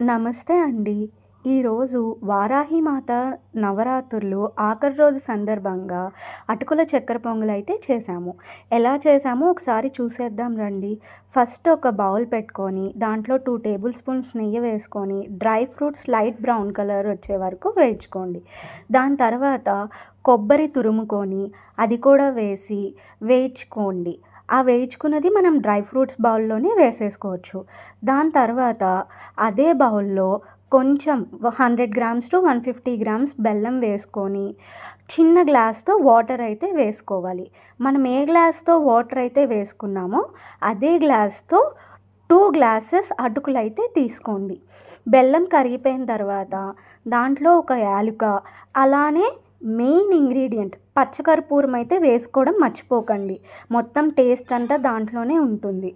నమస్తే అండి. ఈరోజు వారాహిమాత నవరాత్రులు ఆఖరి రోజు సందర్భంగా అటుకుల చక్కెర పొంగలైతే చేశాము. ఎలా చేశామో ఒకసారి చూసేద్దాం రండి. ఫస్ట్ ఒక బౌల్ పెట్టుకొని దాంట్లో 2 టేబుల్ స్పూన్స్ నెయ్యి వేసుకొని dry fruits light brown colour వచ్చే వరకు వేయించుకోండి. దాని తర్వాత కొబ్బరి తురుముకొని అది కూడా వేసి వేయించుకోండి. ఆ వేయించుకున్నది మనం డ్రై ఫ్రూట్స్ బౌల్లోనే వేసేసుకోవచ్చు. దాని తర్వాత అదే బౌల్లో కొంచెం 100 గ్రామ్స్ టు 150 గ్రామ్స్ బెల్లం వేసుకొని చిన్న గ్లాస్తో వాటర్ అయితే వేసుకోవాలి. మనం ఏ గ్లాస్తో వాటర్ అయితే వేసుకున్నామో అదే గ్లాస్తో 2 గ్లాసెస్ అటుకులు అయితే తీసుకోండి. బెల్లం కరిగిపోయిన తర్వాత దాంట్లో ఒక యాలుక, అలానే మెయిన్ ఇంగ్రీడియంట్ పచ్చకర్పూరం అయితే వేసుకోవడం మర్చిపోకండి. మొత్తం టేస్ట్ అంతా దాంట్లోనే ఉంటుంది.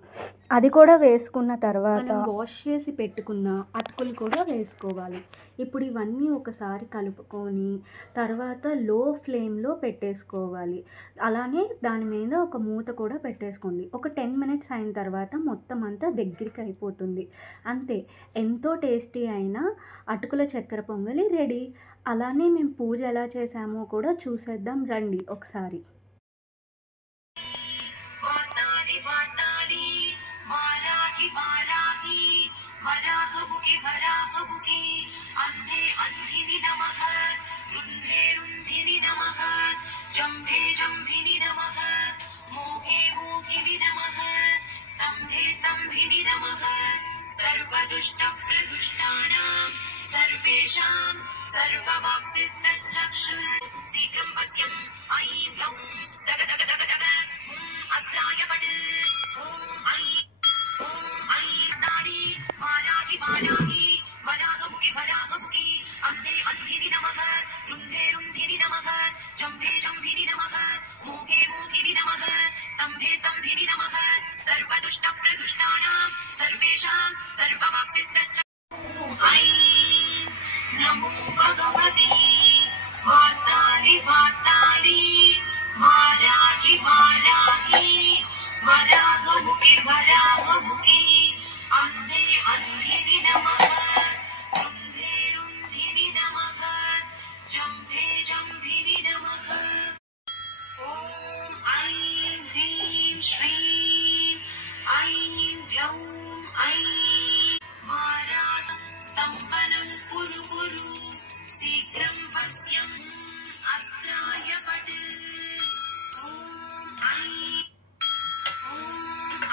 అది కూడా వేసుకున్న తర్వాత వాష్ చేసి పెట్టుకున్న అటుకులు కూడా వేసుకోవాలి. ఇప్పుడు ఇవన్నీ ఒకసారి కలుపుకొని తర్వాత లో ఫ్లేమ్లో పెట్టేసుకోవాలి. అలానే దాని మీద ఒక మూత కూడా పెట్టేసుకోండి. ఒక 10 మినిట్స్ అయిన తర్వాత మొత్తం అంతా దగ్గరికి అయిపోతుంది. అంతే, ఎంతో టేస్టీ అయిన అటుకుల చక్కెర పొంగలి రెడీ. అలానే మేము పూజ ఎలా చేసామో కూడా చూసేద్దాం రండి ఒకసారి. सर्वदुष्टप्रदुष्टानां सर्वेषां सर्ववाक्सिद्धचक्षुः शीघ्रं वश्यं ऐं ग्लौं दग दग दग दग अस्त्राय पट ॐ ऐं दानि वाराहि वाराहि वराहमुखि अन्धे अन्धिनि नमः रुन्धे रुन्धिनि नमः जम्भे जम्भिनि नमः मोघे मोघिनि नमः स्तम्भे स्तम्भिनि नमः सर्वदुष्टप्रदुष्टानां सर्वेषां सर्ववाक्सिद्धचक्षुः नमो भगवती वाताली वाताली वाराहि वाराहि वराहमुखि अन्धे अन्धिनि नमः रुन्धे रुन्धिनि नमः जम्भे जम्भिनि नमः ॐ ऐं ह्रीं श्रीं ऐं ग्लौं ऐं स्तम्भनं कुरु कुरु शीघ्रं वश्यम् अस्त्राय पट ॐ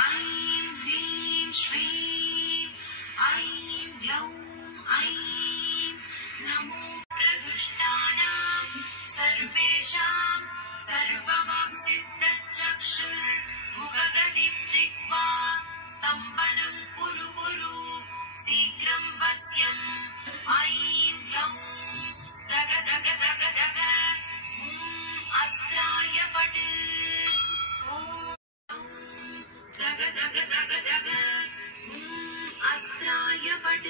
ऐं ह्रीं श्रीं ऐं ग्लौं ऐं नमो प्रदुष्टानां सर्वेषां सर्ववाक्सिद्धचक्षुर्मुखगदिजिह्वा स्तम्भनं कुरु कुरु शीघ्रं वश्यम् ऐं ग्लौं दग दग दग दग अस्त्राय पट दग दग दग दग अस्त्राय पट